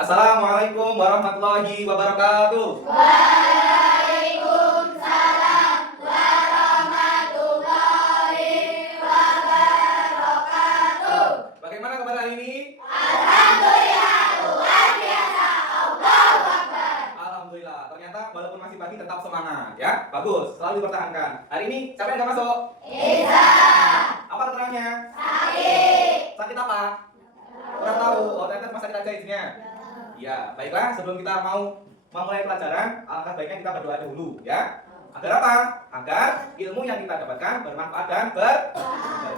Assalamualaikum warahmatullahi wabarakatuh. Waalaikumsalam warahmatullahi wabarakatuh. Bagaimana kabar hari ini? Alhamdulillah, luar biasa. Allahu Akbar. Alhamdulillah. Ternyata walaupun masih pagi tetap semangat ya. Bagus, selalu dipertahankan. Hari ini siapa yang nggak masuk? Isa. Apa keterangannya? Sakit. Sakit apa? Kurang tahu. Oh, ternyata masih sakit aja isinya. Ya, baiklah. Sebelum kita mau memulai pelajaran, alangkah baiknya kita berdoa dahulu ya. Agar apa? Agar ilmu yang kita dapatkan bermanfaat dan berkah.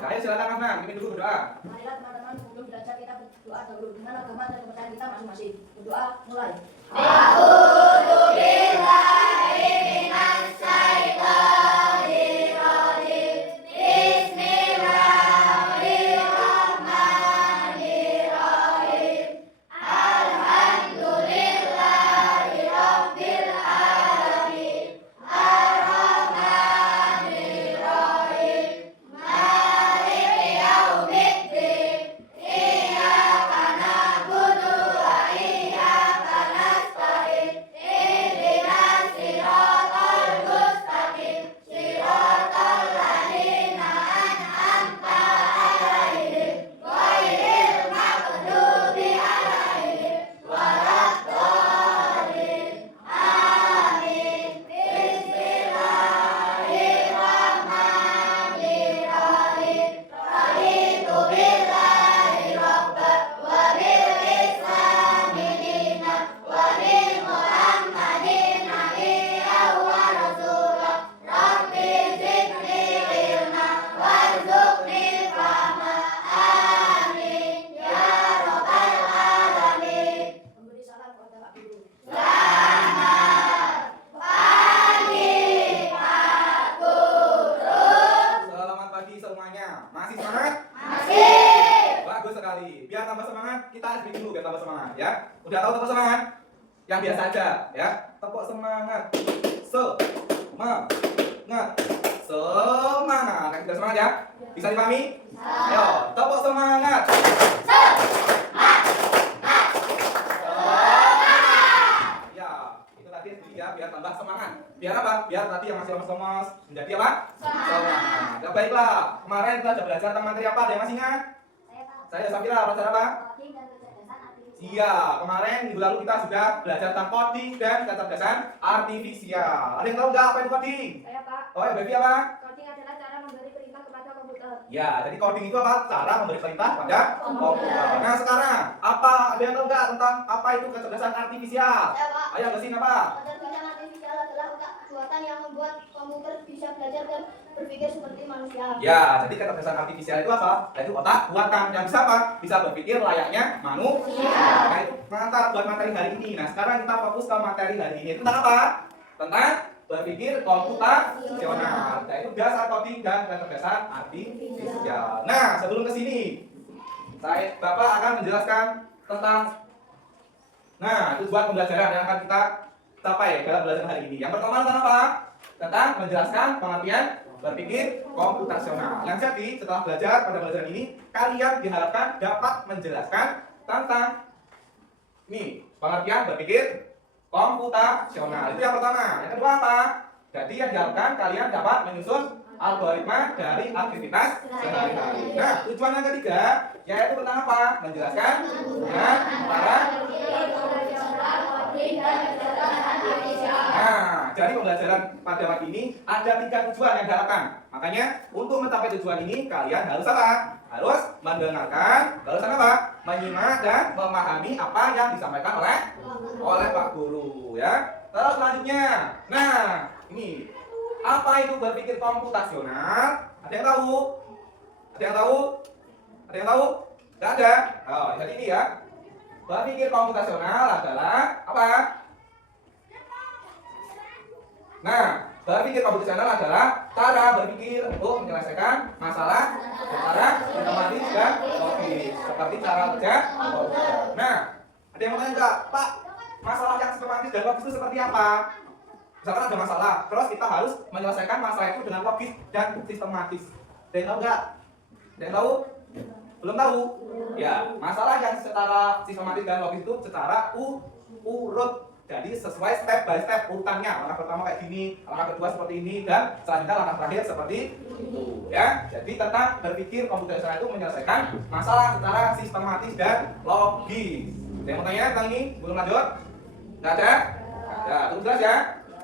Ayo silakan Afnan, pimpin dulu berdoa. Marilah teman-teman sebelum belajar kita berdoa dahulu dengan agama dan kepercayaan kita masing-masing. Berdoa mulai. A'udzu billahi minas syaitonir rajim. Bismillahirrahmanirrahim. Alhamdulillahirabbil alamin. Arrahmanirrahim. Maliki yaumiddin. Iyyaka na'budu wa iyyaka nasta'in. Ihdinas siratal mustaqim. Siratal ladzina an'amta 'alaihim ghairil maghdubi 'alaihim waladdallin. Amin. Bismillahirrahmanirrahim. Raditu billahi rabban wa bil islami dinan wa bi Muhammadin nabiyyan wa rasulan. Rabbi zidni ilma warzuqni fahma. Amin ya rabbal alamin. Memberi salam kepada Pak Guru. Selamat pagi Pak Guru. Selamat pagi semuanya. Masih semangat? Masih. Bagus sekali. Biar tambah semangat, kita speak dulu biar tambah semangat ya. Udah tahu tepuk semangat? Yang biasa aja ya. Tepuk semangat. Semangat. Semangat. Kan sudah semangat ya? Bisa dipahami? Ayo, tepuk semangat. Ya, itu tadi ya biar tambah semangat. Biar apa? Biar tadi yang masih lemas-lemas menjadi apa? Semangat. Ya baiklah. Kemarin kita sudah belajar tentang materi apa? Ada yang masih ingat? Saya Safira, belajar apa? Iya, kemarin minggu lalu kita sudah belajar tentang coding dan kecerdasan artifisial. Ada yang tahu nggak apa itu coding? Saya Pak. Oh ya, Baby apa? Coding adalah cara memberi perintah kepada komputer. Ya, jadi coding itu apa? Cara memberi perintah pada komputer. Nah, sekarang apa? Ada yang tahu nggak tentang apa itu kecerdasan artifisial? Ya, Pak. Ayo, Gesin apa? Kecerdasan artifisial adalah otak buatan yang membuat komputer bisa belajar dan berpikir seperti manusia. Ya, jadi kecerdasan artifisial itu apa? Yaitu otak buatan yang bisa apa? Bisa berpikir layaknya manusia. Nah, itu mantap buat materi hari ini. Nah, sekarang kita fokus ke materi hari ini. Tentang apa? Tentang berpikir komputasional. Nah, itu dasar coding dan kecerdasan artifisial. Nah, sebelum ke sini, Bapak akan menjelaskan tentang tujuan pembelajaran yang akan kita capai dalam pembelajaran hari ini. Yang pertama tentang apa? Tentang menjelaskan pengertian berpikir komputasional. Yang jadi setelah belajar pada pelajaran ini, kalian diharapkan dapat menjelaskan tentang pengertian berpikir komputasional. Itu yang pertama. Yang kedua apa? Jadi yang diharapkan kalian dapat menyusun algoritma dari aktivitas sehari-hari. Nah, tujuan yang ketiga yaitu tentang apa? Menjelaskan hubungan antara. Nah, jadi pembelajaran pada pagi ini ada 3 tujuan yang diharapkan. Makanya untuk mencapai tujuan ini kalian harus apa? Harus mendengarkan, terus apa? Menyimak dan memahami apa yang disampaikan oleh Pak Guru ya. Terus selanjutnya, nah ini apa itu berpikir komputasional? Ada yang tahu? Ada yang tahu? Ada yang tahu? Tidak ada. Oh, jadi ini ya. Berpikir komputasional adalah apa? Nah, berpikir komputasional adalah cara berpikir untuk menyelesaikan masalah secara otomatis dan logis, seperti cara kerja komputer. Nah, ada yang mau tanya nggak, Pak? Masalah yang sistematis dan logis itu seperti apa? Misalkan ada masalah, terus kita harus menyelesaikan masalah itu dengan logis dan sistematis. Ada yang tahu nggak? Ada yang tahu? Belum tahu? Ya, masalah yang secara sistematis dan logis itu secara urut. Jadi sesuai step by step urutannya. Langkah pertama kayak gini, langkah kedua seperti ini, dan selanjutnya langkah terakhir seperti itu. Ya, jadi tentang berpikir komputasional itu menyelesaikan masalah secara sistematis dan logis. Ada yang mau tanya tentang ini? Belum lanjut? Nggak ada? Ada. Terus jelas ya?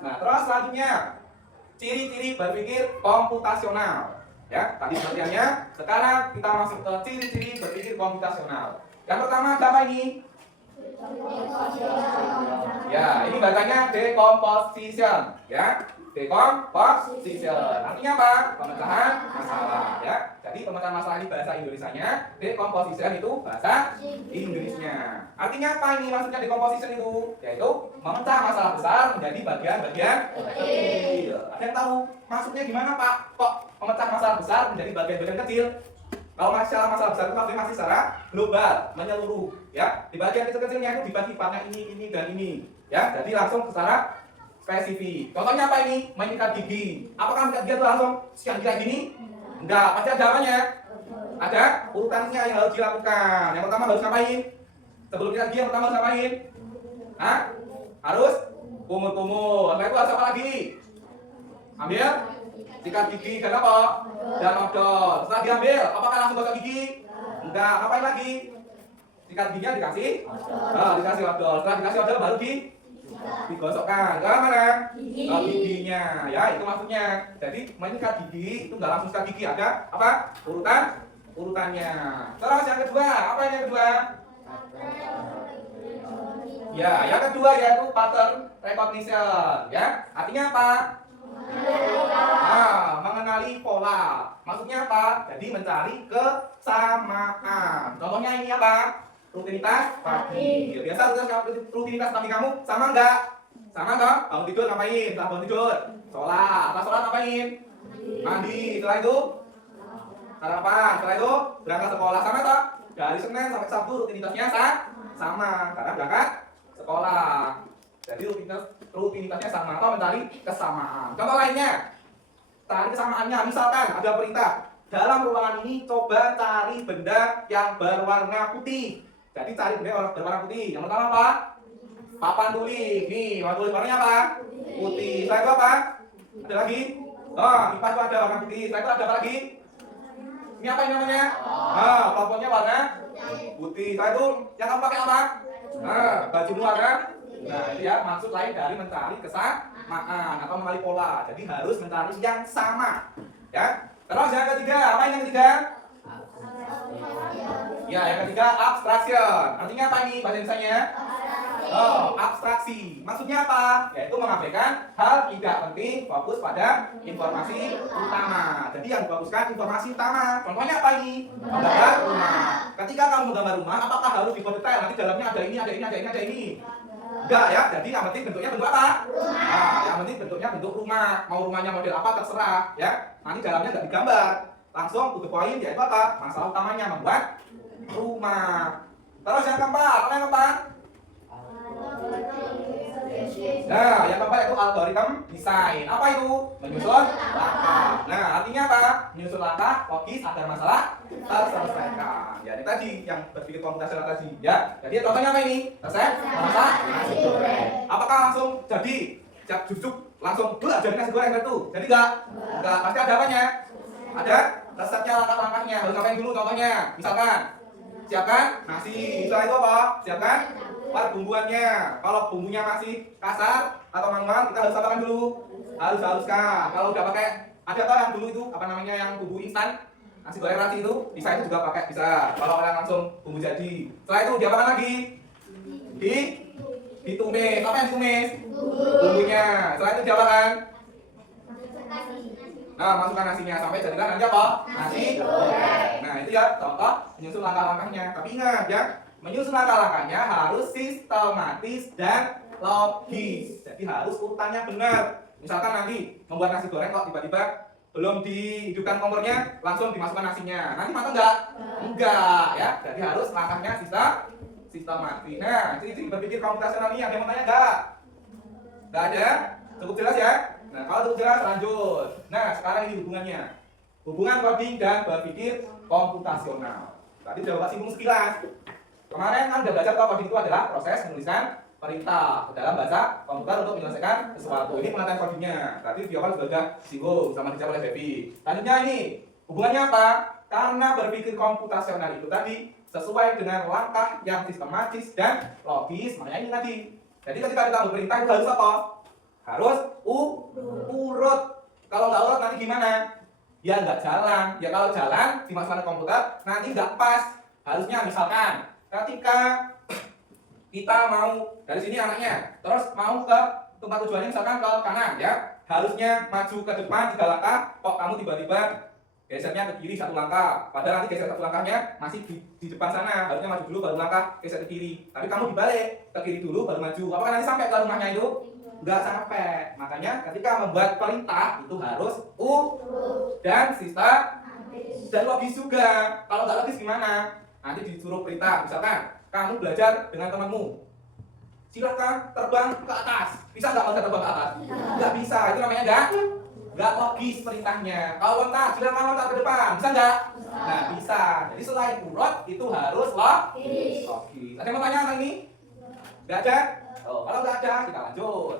Nah, terus selanjutnya ciri-ciri berpikir komputasional. Ya, tadi pengertiannya. Sekarang kita masuk ke ciri-ciri berpikir komputasional. Yang pertama apa ini? Ya, ini bacanya decomposition, ya. Decomposition. Artinya apa? Pemecahan masalah, ya. Jadi pemecahan masalah ini bahasa Indonesianya, decomposition itu bahasa Inggrisnya. Artinya apa ini maksudnya decomposition itu? Yaitu memecah masalah besar menjadi bagian-bagian kecil. Ada yang tahu maksudnya gimana, Pak? Kok memecah masalah besar menjadi bagian-bagian kecil? Kalau masalah besar itu maksudnya masih secara global, menyeluruh, ya. Di bagian kecil-kecilnya itu dibagi pada ini dan ini, ya. Jadi langsung secara spesifik. Contohnya apa ini? Menyikat gigi. Apakah menyikat gigi itu langsung sekian kayak gini? Enggak, pasti ada apanya? Ada urutannya yang harus dilakukan. Yang pertama harus ngapain? Sebelum kita gigi yang pertama harus ngapain? Hah? Harus kumur-kumur. Setelah itu harus apa lagi? Ambil sikat gigi dan apa? Dan odol. Setelah diambil, apakah langsung gosok gigi? Enggak, ngapain lagi? Sikat giginya dikasih? Dikasih odol. Setelah dikasih odol baru digosokkan. Ke mana? Ke giginya. Ya, itu maksudnya. Jadi menyikat gigi itu enggak langsung sikat gigi, ada apa? Urutannya. Terus yang kedua, apa yang kedua? Ya, yang kedua yaitu pattern recognition. Ya, artinya apa? Mengenali pola. Maksudnya apa? Jadi mencari kesamaan. Contohnya ini apa? Rutinitas pagi. Ya, biasa rutinitas pagi kamu sama enggak? Sama enggak? Bangun tidur ngapain? Setelah bangun tidur, sholat. Setelah sholat ngapain? Mandi. Setelah itu sarapan. Setelah itu berangkat sekolah. Sama toh? Dari Senin sampai Sabtu rutinitasnya sama karena berangkat sekolah. Jadi rutinitasnya sama atau mencari kesamaan. Contoh lainnya, cari kesamaannya. Misalkan ada perintah, dalam ruangan ini coba cari benda yang berwarna putih. Jadi cari benda yang berwarna putih. Yang pertama apa? Papan tulis. Nih, papan tulis warnanya apa? Putih. Setelah itu apa? Ada lagi? Kipas itu ada warna putih. Setelah itu ada apa lagi? Ini apa ini namanya? Plafonnya warna putih. Setelah itu yang kamu pakai apa? Bajumu warna. Nah, ini ya maksud lain dari mencari kesamaan atau mengenali pola. Jadi harus mencari yang sama, ya. Terus yang ketiga, apa yang ketiga? Ya, yang ketiga abstraction. Artinya apa ini bahasa Indonesianya? Abstraksi. Maksudnya apa? Yaitu mengabaikan hal tidak penting, fokus pada informasi utama. Jadi yang difokuskan informasi utama. Contohnya apa ini? Menggambar rumah. Ketika kamu menggambar rumah, apakah harus dibuat detail? Nanti dalamnya ada ini, ada ini, ada ini, ada ini. Enggak ya, jadi yang penting bentuknya bentuk apa? Yang penting bentuknya bentuk rumah. Mau rumahnya model apa terserah, ya. Nanti dalamnya nggak digambar, langsung to the point, yaitu apa? Masalah utamanya membuat rumah. Terus yang keempat, apa yang keempat? Nah, yang keempat itu algoritma desain. Apa itu? Menyusun langkah. Nah, artinya apa? Menyusun langkah logis agar masalah terselesaikan. Ya, ini tadi yang berpikir komputasional tadi. Ya, jadi contohnya apa ini? Resep masak nasi goreng. Apakah langsung jadi? Siap jujuk langsung jadi nasi goreng itu? Jadi enggak? Enggak. Pasti ada apanya? Ada resepnya, langkah-langkahnya. Harus ngapain dulu contohnya? Misalkan siapkan nasi. Setelah itu apa? Siapkan bumbuannya. Kalau bumbunya masih kasar atau manual, kita harus apakan dulu? Harus haluskan. Kalau udah pakai, ada apa yang dulu itu apa namanya yang bumbu instan nasi goreng rati itu, bisa itu juga pakai, bisa. Kalau orang langsung bumbu jadi. Setelah itu diapakan lagi? Ditumis. Apa yang ditumis? Bumbunya. Setelah itu diapakan? Nah, masukkan nasinya sampai jadilah nanti apa? Nasi goreng. Nah, itu ya contoh menyusun langkah-langkahnya. Tapi ingat ya, menyusun langkah-langkahnya harus sistematis dan logis. Jadi harus urutannya benar. Misalkan nanti membuat nasi goreng kok tiba-tiba belum dihidupkan kompornya, langsung dimasukkan nasinya. Nanti matang enggak? Enggak, ya. Jadi harus langkahnya sistematis. Nah, jadi berpikir komputasional ini ada yang mau tanya enggak? Enggak ada? Cukup jelas ya? Nah, kalau cukup jelas lanjut. Nah, sekarang ini hubungannya. Hubungan coding dan berpikir komputasional. Tadi sudah Bapak singgung sekilas. Kemarin kan udah belajar kalau coding itu adalah proses menuliskan perintah dalam bahasa komputer untuk menyelesaikan sesuatu. Ini pengertian codingnya. Tadi video kan sudah singgung sama dijawab oleh Baby. Selanjutnya ini hubungannya apa? Karena berpikir komputasional itu tadi sesuai dengan langkah yang sistematis dan logis. Makanya ini tadi. Jadi ketika kita berperintah itu harus apa? Harus urut. Kalau nggak urut nanti gimana? Ya nggak jalan. Ya kalau jalan dimasukkan ke komputer nanti nggak pas. Harusnya misalkan ketika kita mau dari sini anaknya, terus mau ke tempat tujuannya misalkan ke kanan ya, harusnya maju ke depan 3 langkah. Kok kamu tiba-tiba gesernya ke kiri 1 langkah? Padahal nanti geser 1 langkahnya masih di depan sana. Harusnya maju dulu baru langkah geser ke kiri. Tapi kamu dibalik ke kiri dulu baru maju. Apakah nanti sampai ke rumahnya itu? Nggak sampai. Makanya ketika membuat perintah itu harus dan sistematis dan logis juga. Kalau nggak logis gimana? Nanti disuruh perintah, misalkan kamu belajar dengan temanmu, silahkan terbang ke atas. Bisa nggak loncat terbang ke atas? Nggak bisa. Itu namanya nggak logis perintahnya. Kalau loncat, silahkan loncat ke depan. Bisa nggak? Nggak bisa. Jadi selain urut itu harus logis. Ada yang mau tanya tentang ini? Nggak ada? Oh, kalau nggak ada, kita lanjut.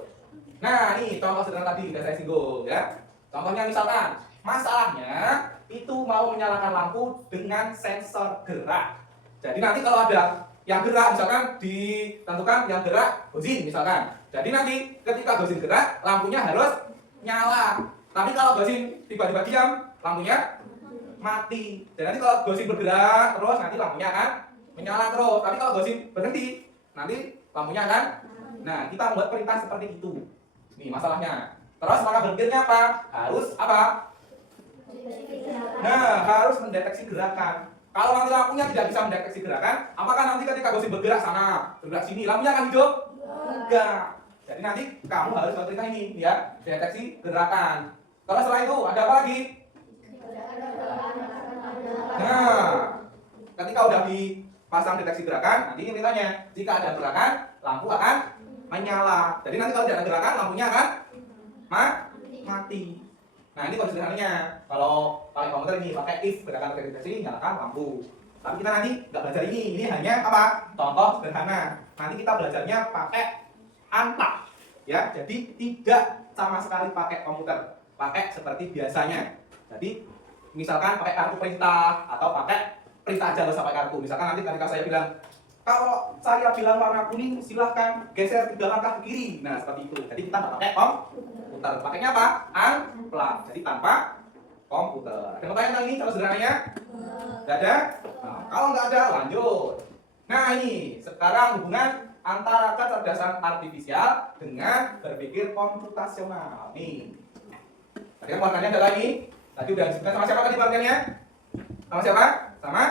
Nah, ini contoh sederhana tadi udah saya singgung ya. Contohnya misalkan, masalahnya itu mau menyalakan lampu dengan sensor gerak. Jadi nanti kalau ada yang gerak, misalkan ditentukan yang gerak gosing misalkan. Jadi nanti ketika gosing gerak, lampunya harus nyala. Tapi kalau gosing tiba-tiba diam, lampunya mati. Dan nanti kalau gosing bergerak terus, nanti lampunya akan menyala terus. Tapi kalau gosing berhenti, nanti lampunya akan. Nah, kita membuat perintah seperti itu. Nih masalahnya. Terus maka berpikirnya apa? Harus apa? Nah, harus mendeteksi gerakan. Kalau nanti lampunya tidak bisa mendeteksi gerakan, apakah nanti ketika gosip bergerak sana, bergerak sini, lampunya akan hidup? Enggak. Jadi nanti kamu harus perintah ini, ya, deteksi gerakan. Terus setelah itu ada apa lagi? Nah, ketika udah dipasang deteksi gerakan, nanti ini perintahnya, jika ada gerakan, lampu akan menyala. Jadi nanti kalau tidak ada gerakan, lampunya akan mati. Nah ini kondisi sederhananya. Kalau pakai komputer ini pakai if gerakan deteksi nyalakan lampu. Tapi kita nanti nggak belajar ini. Ini hanya apa? Contoh sederhana. Nanti kita belajarnya pakai antak, ya. Jadi tidak sama sekali pakai komputer. Pakai seperti biasanya. Jadi misalkan pakai kartu perintah atau pakai perintah aja nggak usah pakai kartu. Misalkan nanti ketika saya bilang kalau saya bilang warna kuning silahkan geser 3 langkah ke kiri. Nah seperti itu. Jadi kita nggak pakai komputer. Pakainya apa? Unplug. Jadi tanpa komputer. Ada mau tanya tentang ini? Kalau sederhananya? Nggak ada? Nah, kalau nggak ada, lanjut. Nah ini sekarang hubungan antara kecerdasan artifisial dengan berpikir komputasional. Nih. Tadi kan pengertiannya adalah ini. Tadi udah disebutkan sama siapa tadi pengertiannya? Sama siapa? Sama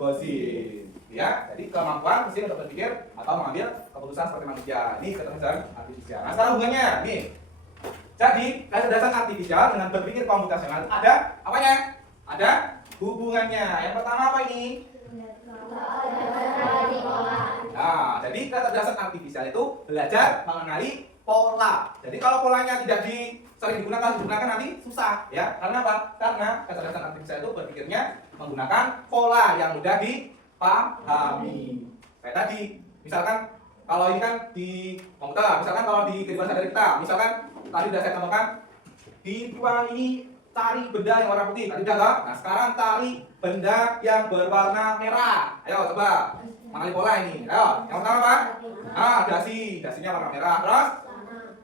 Gaussian. Ya, jadi kemampuan mesin untuk berpikir atau mengambil keputusan seperti manusia. Ini kecerdasan artifisial. Nah, sekarang hubungannya, nih. Jadi, kecerdasan artifisial dengan berpikir komputasional ada apanya? Ada hubungannya. Yang pertama apa ini? Nah, jadi kecerdasan artifisial itu belajar mengenali pola. Jadi kalau polanya tidak sering digunakan nanti susah, ya. Karena apa? Karena kecerdasan artifisial itu berpikirnya menggunakan pola yang mudah dipahami. Kayak tadi, misalkan kalau ini kan di komputer, misalkan kalau di kehidupan sehari-hari kita, misalkan tadi sudah saya contohkan di ruangan ini cari benda yang warna putih, tadi udah kan? Nah sekarang cari benda yang berwarna merah. Ayo coba mengenali pola ini. Ayo, yang pertama apa? Dasinya warna merah. Terus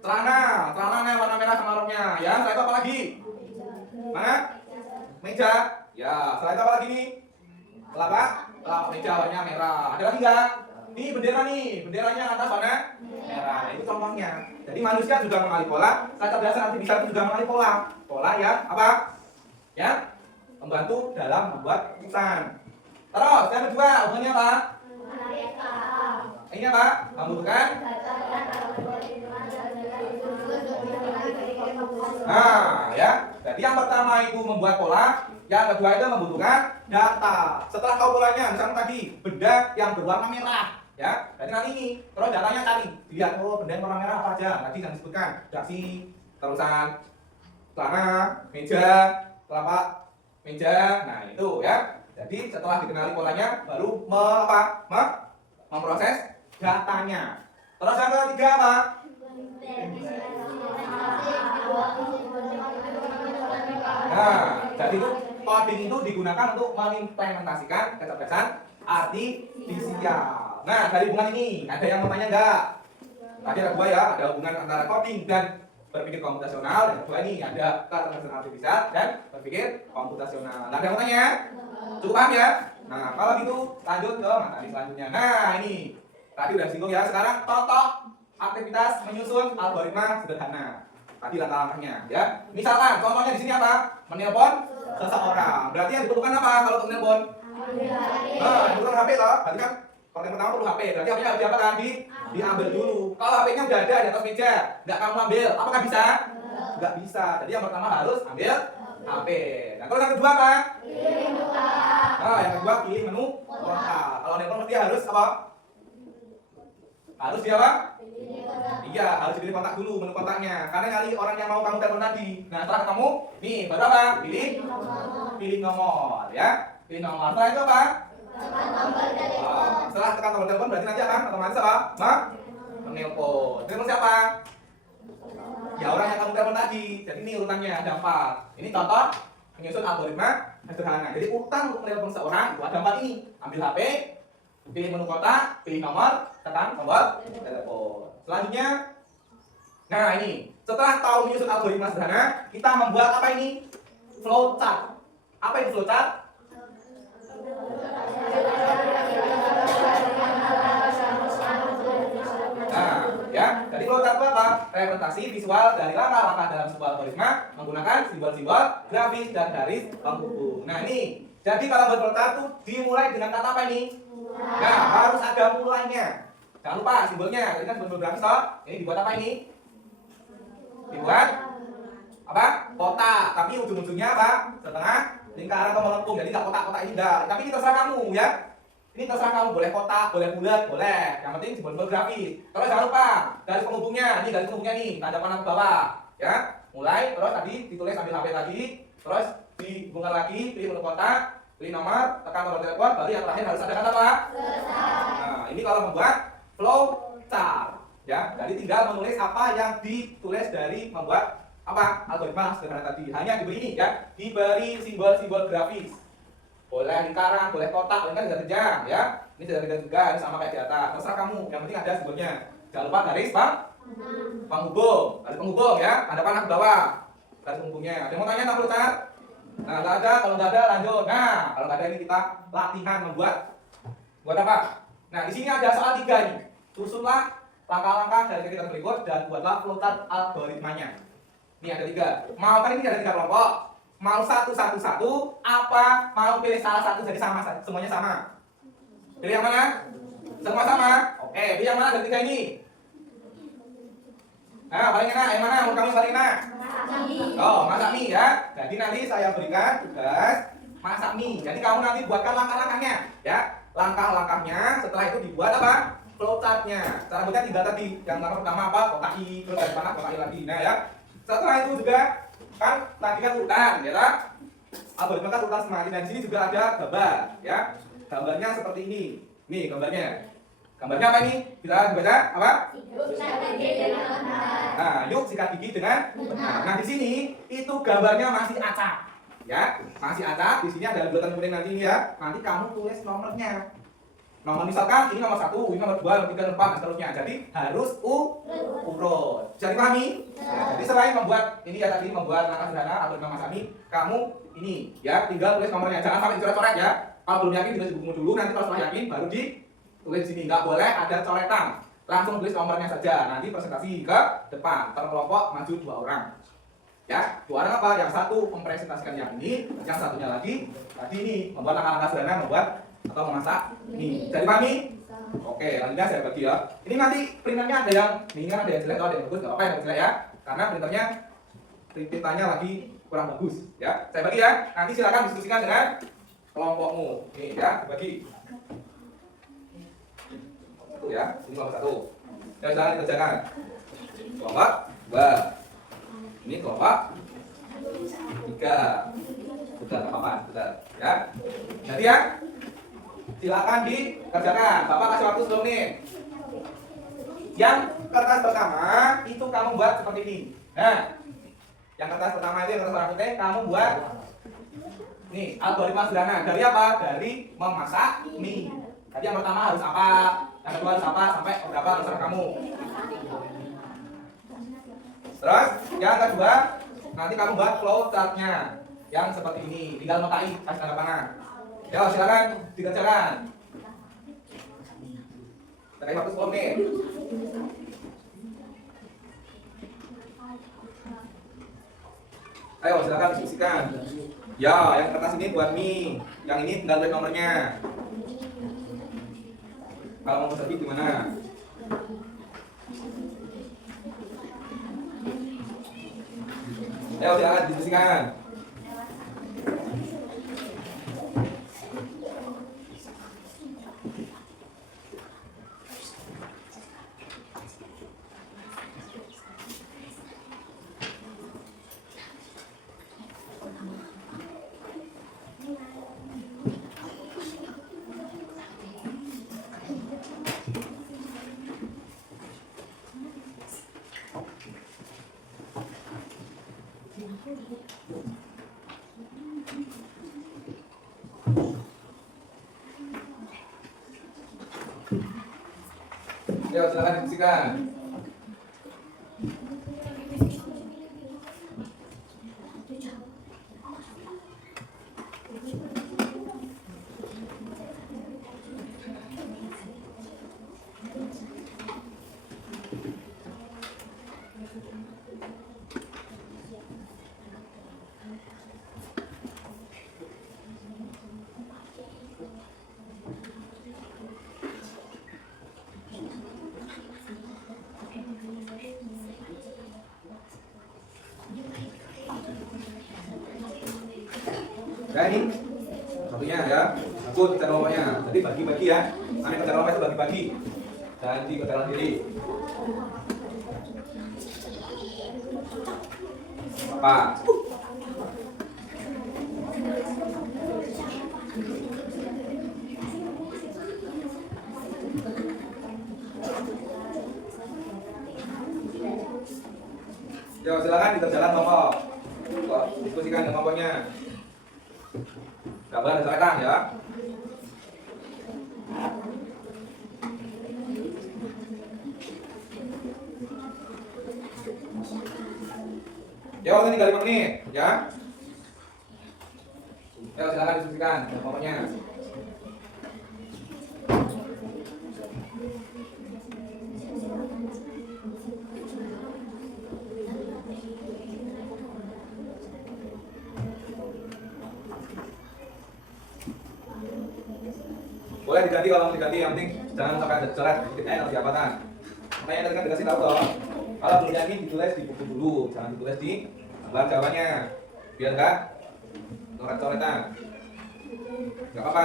celananya warna merah sama roknya. Ya, setelah itu apa lagi? Mana? Meja. Ya, setelah itu apa lagi nih? Kelapa meja warnanya merah. Ada lagi nggak? Ini bendera nih, benderanya atas warna merah. Itu contohnya. Jadi manusia juga mengenali pola, kecerdasan artifisial itu juga mengenali pola. Pola yang apa? Ya, membantu dalam membuat keputusan. Terus yang kedua, hubungannya apa? Ini apa? Membutuhkan. Nah, ya. Jadi yang pertama itu membuat pola, yang kedua itu membutuhkan data. Setelah tahu polanya, misalnya tadi benda yang berwarna merah, ya. Jadi nanti ini, terus datanya cari, dilihat benda yang warna merah apa aja. Tadi yang disebutkan, dasi, terusan celana, meja, telapak meja. Nah itu ya. Jadi setelah dikenali polanya, baru memproses datanya. Terus yang ketiga apa? Nah, jadi itu coding itu digunakan untuk mengimplementasikan kecerdasan artifisial. Nah, dari hubungan ini ada yang mau tanya enggak? Tadi ada dua ya, ada hubungan antara coding dan berpikir komputasional. Yang kedua ini ada kecerdasan artifisial dan berpikir komputasional. Nah, ada yang mau tanya? Cukup paham ya? Nah, kalau gitu lanjut ke materi selanjutnya. Nah, ini tadi udah singgung ya. Sekarang contoh aktivitas menyusun algoritma sederhana. Tadi langkah-langkahnya ya. Misalkan contohnya di sini apa? Menelpon seseorang. Berarti yang dibutuhkan apa kalau untuk menelpon? Nah, dibutuhkan HP loh. Berarti kan kalau yang pertama perlu HP. Berarti HP-nya harus diapakan? Diambil dulu. Kalau HP-nya udah ada di atas meja, nggak kamu ambil, apakah bisa? Nggak bisa. Jadi yang pertama harus ambil HP. Nah, kalau yang kedua apa? Nah, yang kedua pilih menu kontak. Kalau nelpon dia harus apa? Harus dia apa? Iya, harus dipilih kontak dulu, menu kontaknya. Karena nyari orang yang mau kamu telepon tadi. Nah, setelah ketemu, nih baru apa? Pilih nomor, ya. Pilih nomor. Setelah itu apa? Setelah tekan tombol telepon berarti nanti akan otomatis apa? Menelpon. Telepon siapa? Ya orang yang kamu telepon tadi. Jadi ini urutannya ada 4. Ini contoh menyusun algoritma sederhana. Jadi urutan untuk menelpon seorang itu ada 4 ini. Ambil HP, pilih menu kontak, pilih nomor, tekan tombol telepon. Selanjutnya, nah ini setelah tahu menyusun algoritma sederhana, kita membuat apa ini? Flowchart. Apa itu flowchart? Nah, ya, jadi flowchart itu apa? Representasi visual dari langkah-langkah dalam sebuah algoritma menggunakan simbol-simbol grafis dan garis penghubung. Nah ini, jadi kalau buat flowchart itu dimulai dengan kata apa ini? Nah, harus ada mulainya. Jangan lupa simbolnya, ini kan simbol grafis toh. Ini dibuat apa ini? Dibuat apa? Kotak, tapi ujung-ujungnya apa? Setengah lingkaran atau melengkung. Jadi nggak kotak-kotak ini enggak. Tapi ini terserah kamu ya. Ini terserah kamu, boleh kotak, boleh bulat, boleh. Yang penting simbol grafis. Terus jangan lupa garis penghubungnya. Ini garis penghubungnya nih, tanda panah ke bawah, ya. Mulai, terus tadi ditulis ambil HP tadi, terus dihubungkan lagi, pilih menu kontak, pilih nomor, tekan tombol telepon, baru yang terakhir harus ada kata apa? Nah, ini kalau membuat flowchart, ya. Jadi tinggal menulis apa yang ditulis dari membuat apa algoritma sederhana tadi. Hanya diberi ini ya, diberi simbol-simbol grafis. Boleh lingkaran, boleh kotak, boleh kan tidak ya. Ini tidak juga, ini sama kayak di atas. Terserah kamu, yang penting ada simbolnya. Jangan lupa garis penghubung, garis penghubung ya. Ada panah ke bawah, garis penghubungnya. Ada yang mau tanya tentang flowchart? Nah, nggak ada. Kalau nggak ada lanjut. Nah, kalau nggak ada ini kita latihan membuat. Buat apa? Nah, di sini ada soal 3 nih. Susunlah langkah-langkah dari kegiatan berikut dan buatlah flowchart algoritmanya. Ini ada 3. Mau kan ini ada 3 kelompok. Mau satu-satu, apa mau pilih salah satu jadi sama, semuanya sama? Pilih yang mana? Semua sama? Oke, pilih yang mana dari 3 ini? Nah, paling enak yang mana? Menurut kamu paling enak? Oh, masak mie ya. Jadi nanti saya berikan tugas masak mie. Jadi kamu nanti buatkan langkah-langkahnya ya. Langkah-langkahnya setelah itu dibuat apa? Flowchartnya. Cara buatnya tinggal tadi. Yang langkah pertama apa? Kotak I, terus dari mana kotak I lagi. Nah ya. Setelah itu juga kan tadi kan urutan ya kan? Algoritma kan urutan semakin. Dan di sini juga ada gambar ya. Gambarnya seperti ini. Nih gambarnya. Gambarnya apa ini? Bisa dibaca apa? Nah, yuk sikat gigi dengan benar. Nah, di sini itu gambarnya masih acak. Ya, masih acak. Di sini ada bulatan kuning nanti ini ya. Nanti kamu tulis nomornya. Nomor misalkan ini nomor 1, ini nomor 2, nomor 3, nomor 4 dan seterusnya. Jadi harus urut. Bisa dipahami? Nah, jadi selain membuat ini ya tadi membuat langkah sederhana atau masak mie, kamu ini ya tinggal tulis nomornya. Jangan sampai dicoret-coret ya. Kalau belum yakin tulis bukumu dulu. Nanti kalau sudah yakin baru ditulis di sini. Nggak boleh ada coretan. Langsung tulis nomornya saja. Nanti presentasi ke depan. Terkelompok maju 2 orang. Ya, 2 orang apa? Yang satu mempresentasikan yang ini, yang satunya lagi tadi ini membuat langkah-langkah sederhana membuat atau memasak mie. Jadi pahami? Oke, lanjutnya saya bagi ya. Ini nanti printernya ada yang mendingan, ada yang jelek, ada yang bagus, nggak apa-apa yang jelek ya. Karena printernya printannya lagi kurang bagus ya. Saya bagi ya. Nanti silakan diskusikan dengan kelompokmu. Nih ya, bagi. Itu ya, ini kelompok 1. Ya, silakan dikerjakan. Kelompok 2. Ini kelompok 3. Sudah apa-apa, sudah ya. Jadi ya, silakan dikerjakan. Bapak kasih waktu 10 menit. Yang kertas pertama itu kamu buat seperti ini. Nah, yang kertas pertama itu yang kertas warna putih kamu buat nih algoritma sederhana. Dari apa? Dari memasak mie. Jadi yang pertama harus apa? Yang kedua harus apa? Sampai berapa terserah kamu. Terus yang kedua nanti kamu buat flow chartnya yang seperti ini. Tinggal notai kasih tanda panah. Ya silakan dikerjakan. Terima waktu 10 menit. Ayo silakan diskusikan. Ya, yang kertas ini buat mie, yang ini tinggal tulis nomornya. Kalau mau pesan gimana? Ayo silakan diskusikan. Ayo silakan diskusikan. Ya ini satunya ya, aku cara nomornya. Jadi bagi-bagi ya. Nanti kerja nomor itu bagi-bagi. Dan dikerjakan sendiri. Apa? Ya silakan dikerjakan kelompok. Diskusikan dengan kelompoknya. Gak boleh diserahkan ya. Ya waktu ini tinggal 5 menit ya. Ya silakan diskusikan dengan kelompoknya. Boleh diganti kalau mau diganti, yang penting jangan sampai ada coret dikit nanti diapakan. Makanya tadi kan dikasih tahu toh. Kalau belum yakin ditulis di buku dulu, jangan ditulis di lembar jawabannya. Biar enggak coret-coretan. Enggak apa-apa.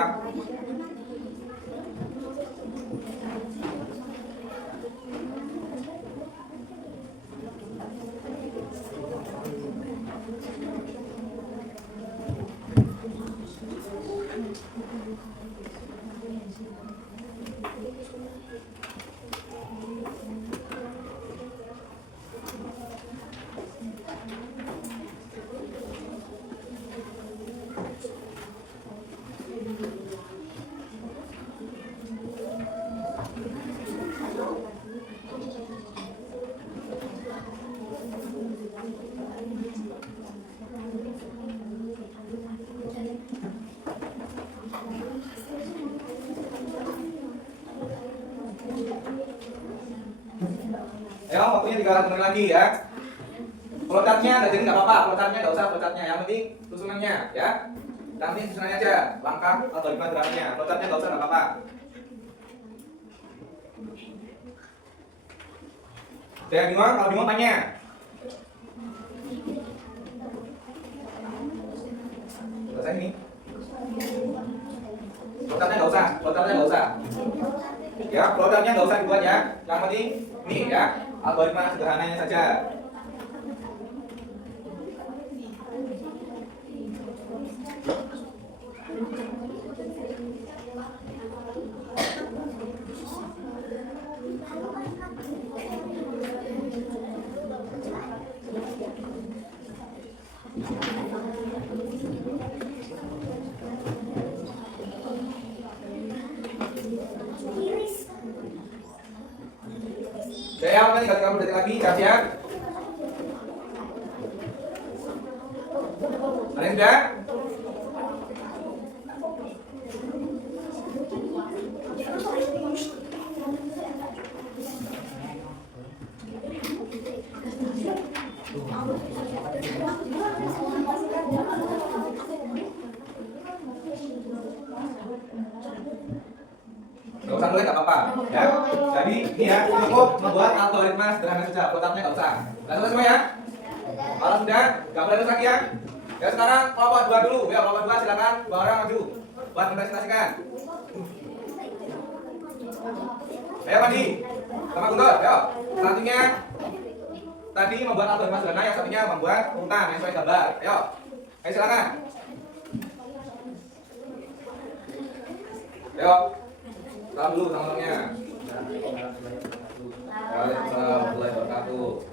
Ya, waktunya 3 menit lagi ya. Flowchartnya nggak jadi nggak apa-apa, flowchartnya nggak usah flowchartnya, yang penting susunannya ya. Yang penting susunannya aja, langkah atau lima gerakannya. Flowchartnya nggak usah nggak apa-apa. Saya bingung, kalau bingung tanya. Selesai ini. Flowchartnya nggak usah, flowchartnya nggak usah. Ya, flowchartnya nggak usah dibuat ya. Yang penting nih ya, algoritma sederhananya saja. Saya akan tinggal 30 detik lagi, siap-siap. Ada yang sudah? Gak usah nulis, gak apa-apa ya. Jadi ini ya, cukup membuat algoritma sederhana saja, plotnya gak usah. Langsung selesai semua ya. Kalau sudah, gak boleh terus lagi ya. Ya sekarang kelompok 2 dulu, ya kelompok 2 silakan 2 orang maju buat mempresentasikan. Ayo Pandi, sama Guntur, yuk. Selanjutnya tadi membuat algoritma sederhana, yang satunya membuat urutan yang sesuai gambar. Ayo, ayo silakan. Ayo. Salam dulu sama-samanya. Waalaikumsalam warahmatullahi wabarakatuh.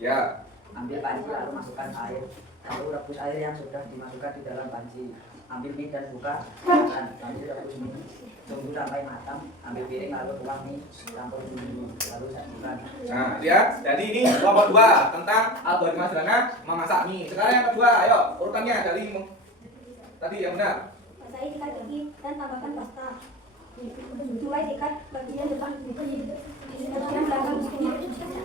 Ya. Ambil panci lalu masukkan air. Lalu rebus air yang sudah dimasukkan di dalam panci. Ambil mie dan buka. Lalu rebus mie. Tunggu sampai matang. Ambil piring lalu tuang mie. Campur bumbu. Lalu sajikan. Nah, lihat. Jadi ini kelompok 2 tentang algoritma sederhana memasak mie. Sekarang yang kedua, ayo urutannya dari tadi yang benar. Basahi sikat gigi dan tambahkan pasta. Mulai sikat bagian depan gigi, bagian belakang gigi,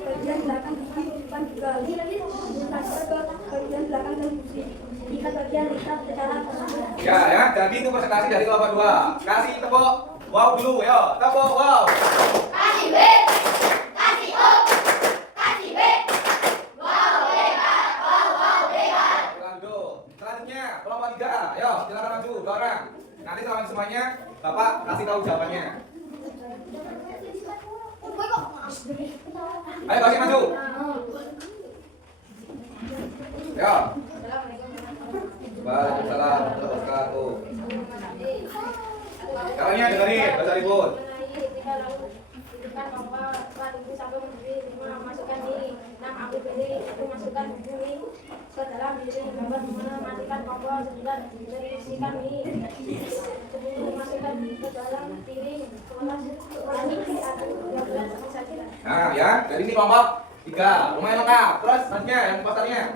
bagian belakang gigi depan juga. Transfer ke bagian belakang dan gigi. Ikat bagian lipat secara perlahan. Ya, jadi itu presentasi dari kelompok 2. Kasih tepuk wow dulu, yo. Tepuk wow. Kasih B, kasih O, kasih B. Wow, hebat, wow, hebat. Lanjut. Selanjutnya kelompok 3. Ayo, silakan maju 2 orang. Nanti selama semuanya Bapak kasih tahu jawabannya. Ayo kasih maju. Ya. Waalaikumsalam warahmatullahi wabarakatuh. Caranya dengerin, bahasa ribut. Masukkan mie, ambil piring, itu masukkan mie ke dalam piring, matikan kompor, sebentar berisikan mie, sebelum masukkan ke dalam piring, Nah ya, jadi ini kelompok 3, lumayan lengkap. Terus selanjutnya yang posternya.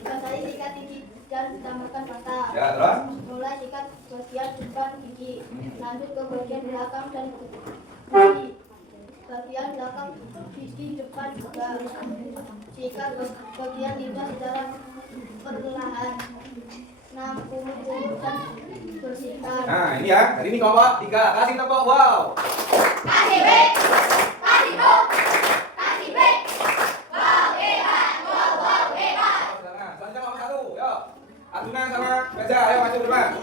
Basahi sikat gigi dan tambahkan pasta. Ya terus. Mulai sikat bagian depan gigi, lanjut ke bagian belakang dan gigi. Bagian belakang gigi depan juga. Sikat bagian lidah secara perlahan. 60 dan bersihkan. Nah ini ya, jadi ini kelompok 3. Kasih tepuk wow. Kasih B, kasih O, kasih B. Wow, hebat, wow, hebat. Silakan. Selanjutnya kelompok 1. Yuk. Arjuna sama Gajah, ayo maju ke depan.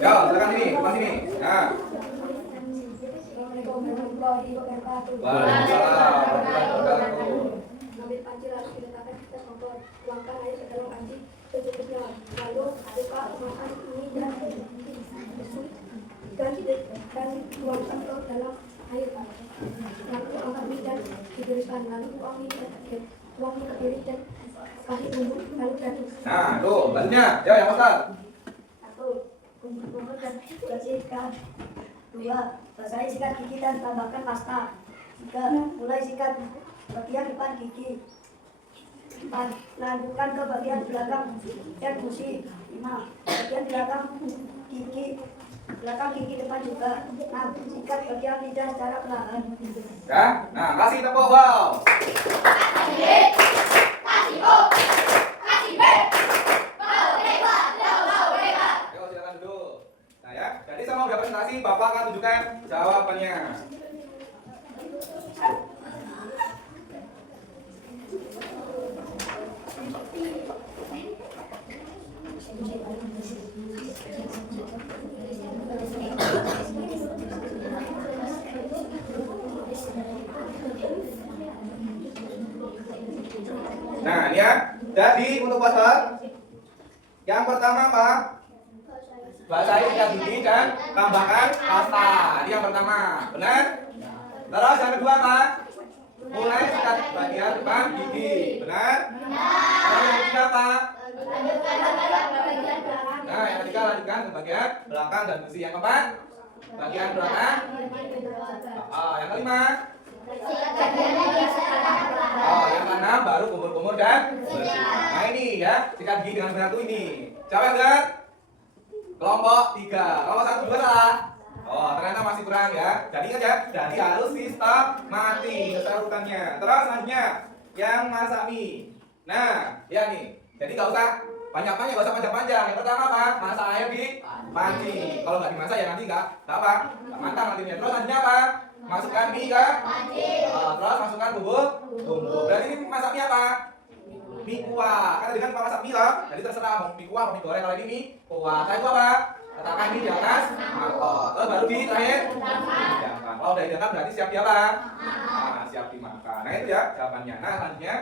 Yo, silakan sini, depan sini. Nah. Waalaikumsalam warahmatullahi wabarakatuh. Ambil panci lalu diletakkan di atas kompor. Tuangkan air ke dalam panci secukupnya. Lalu buka makan mie dan tuangkan ke dalam air. Lalu tuangkan mie dan ditiriskan. Lalu tuang mie ke piring dan kasih bumbu. Lalu aduk. Nah, tuh, bajunya. Yo, yang besar. 1. Bumbu dan bersihkan. 2. Basahi sikat gigi dan tambahkan pasta. 3. Mulai sikat bagian depan gigi. 4. Lanjutkan ke bagian belakang dan gusi. 5. Bagian belakang gigi depan juga. 6. Sikat bagian lidah secara perlahan. Ya. Nah, kasih tepuk wow. Kasih B, kasih O, kasih B. Wow, hebat, wow, hebat. Yo, silakan duduk. Nah ya, jadi sama udah presentasi, Bapak akan tunjukkan jawabannya. Nah, ini ya. Jadi untuk poster yang pertama apa? Basahi sikat gigi dan tambahkan pasta. Ini yang pertama, benar? Terus yang kedua apa? Mulai sikat bagian depan gigi. Benar? Lalu yang ketiga apa? Nah, yang ketiga lanjutkan ke bagian belakang dan gusi. Yang keempat, bagian belakang. Yang kelima, yang keenam baru kumur-kumur dan bersih. Nah ini ya, sikat gigi dengan benar tuh ini. Siapa yang benar? Kelompok 3. Kelompok 1, 2 salah. Oh, ternyata masih kurang ya. Jadi ingat ya, jadi harus sistematis sesuai urutannya. Terus selanjutnya yang masak mie. Nah, ya nih. Jadi nggak usah banyak-banyak, nggak usah panjang-panjang. Yang pertama apa? Masak air di panci. Kalau nggak dimasak ya nanti nggak apa? Nggak matang nantinya. Terus selanjutnya apa? Masukkan mie ke panci. Terus masukkan bumbu. Berarti ini masak mie apa? Mie kuah. Kan tadi kan masak mie lah. Jadi terserah mau mie kuah, mau mie goreng. Kalau ini mie kuah. Saya itu apa? Letakkan mie di atas mangkok. Terus baru di terakhir dihidangkan. Kalau udah dihidangkan berarti siap diapa? Nah, siap dimakan. Nah itu ya jawabannya. Nah selanjutnya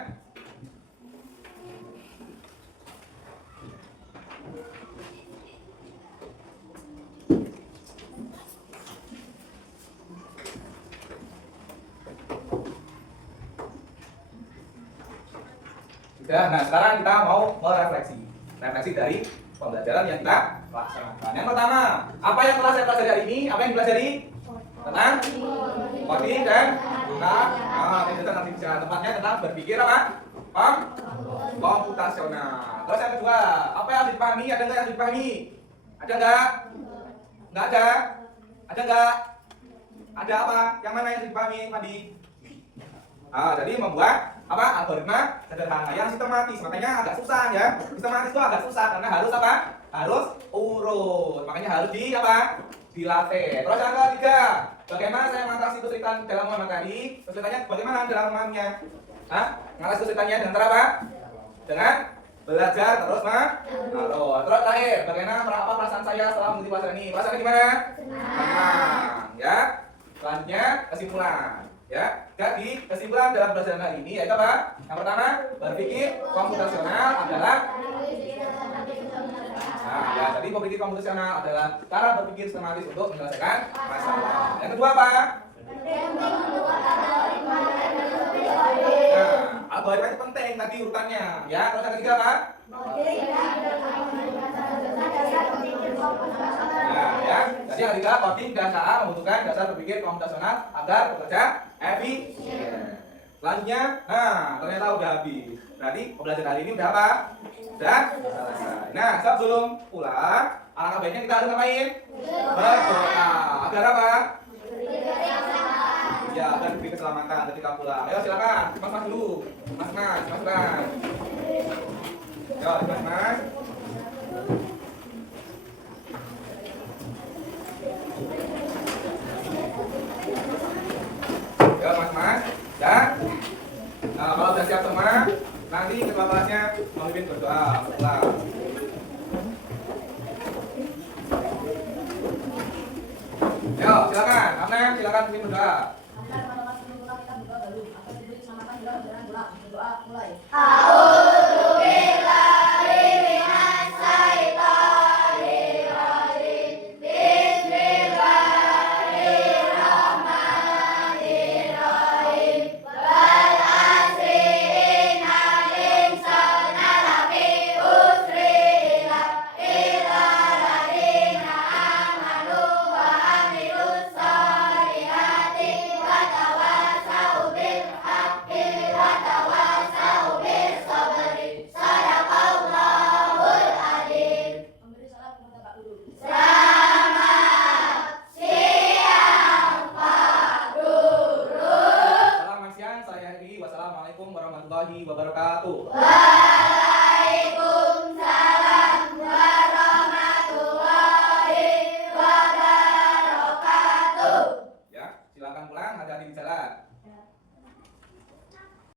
sudah. Nah sekarang kita mau merefleksi. Refleksi dari pembelajaran yang kita laksanakan. Yang pertama, apa yang telah saya pelajari hari ini? Apa yang dipelajari? Tentang coding dan nanti bicara tempatnya tentang berpikir apa? Komputasional. Terus yang kedua, apa yang harus dipahami? Ada nggak yang harus dipahami? Ada nggak? Nggak ada? Ada nggak? Ada apa? Yang mana yang harus dipahami, Padi? Jadi membuat apa? Algoritma sederhana yang sistematis. Makanya agak susah ya. Sistematis itu agak susah karena harus apa? Harus urut. Makanya harus di apa? Dilatih. Terus yang ketiga, bagaimana saya mengatasi kesulitan dalam memahami tadi? Kesulitannya bagaimana dalam memahaminya? Mengatasi kesulitannya dengan cara apa? Dengan belajar terus terus terakhir, bagaimana apa perasaan saya setelah mengikuti pelajaran ini? Perasaannya gimana? Senang. Ya. Selanjutnya kesimpulan. Ya, jadi kesimpulan dalam pelajaran hari ini yaitu apa? Yang pertama, berpikir komputasional adalah jadi berpikir komputasional adalah cara berpikir sistematis untuk menyelesaikan masalah. Yang kedua apa? Algoritma itu penting tadi urutannya, ya. Terus yang ketiga apa? Ya. Jadi yang ketiga, coding dan KA membutuhkan dasar berpikir komputasional agar bekerja efisien. Selanjutnya, ternyata udah habis. Berarti pembelajaran hari ini udah apa? Udah selesai. Nah, sebelum pulang, alangkah baiknya kita harus ngapain? Berdoa. Agar apa? Ya, agar diberi keselamatan ketika pulang. Ayo silakan, mas dulu. Mas, masukkan. Yo, mas. Ya, mas. Ya. Nah, kalau sudah siap semua, nanti ketua kelasnya memimpin berdoa. Pulang. Yo, silakan. Amna, silakan memimpin berdoa. Wassalamualaikum warahmatullahi wabarakatuh.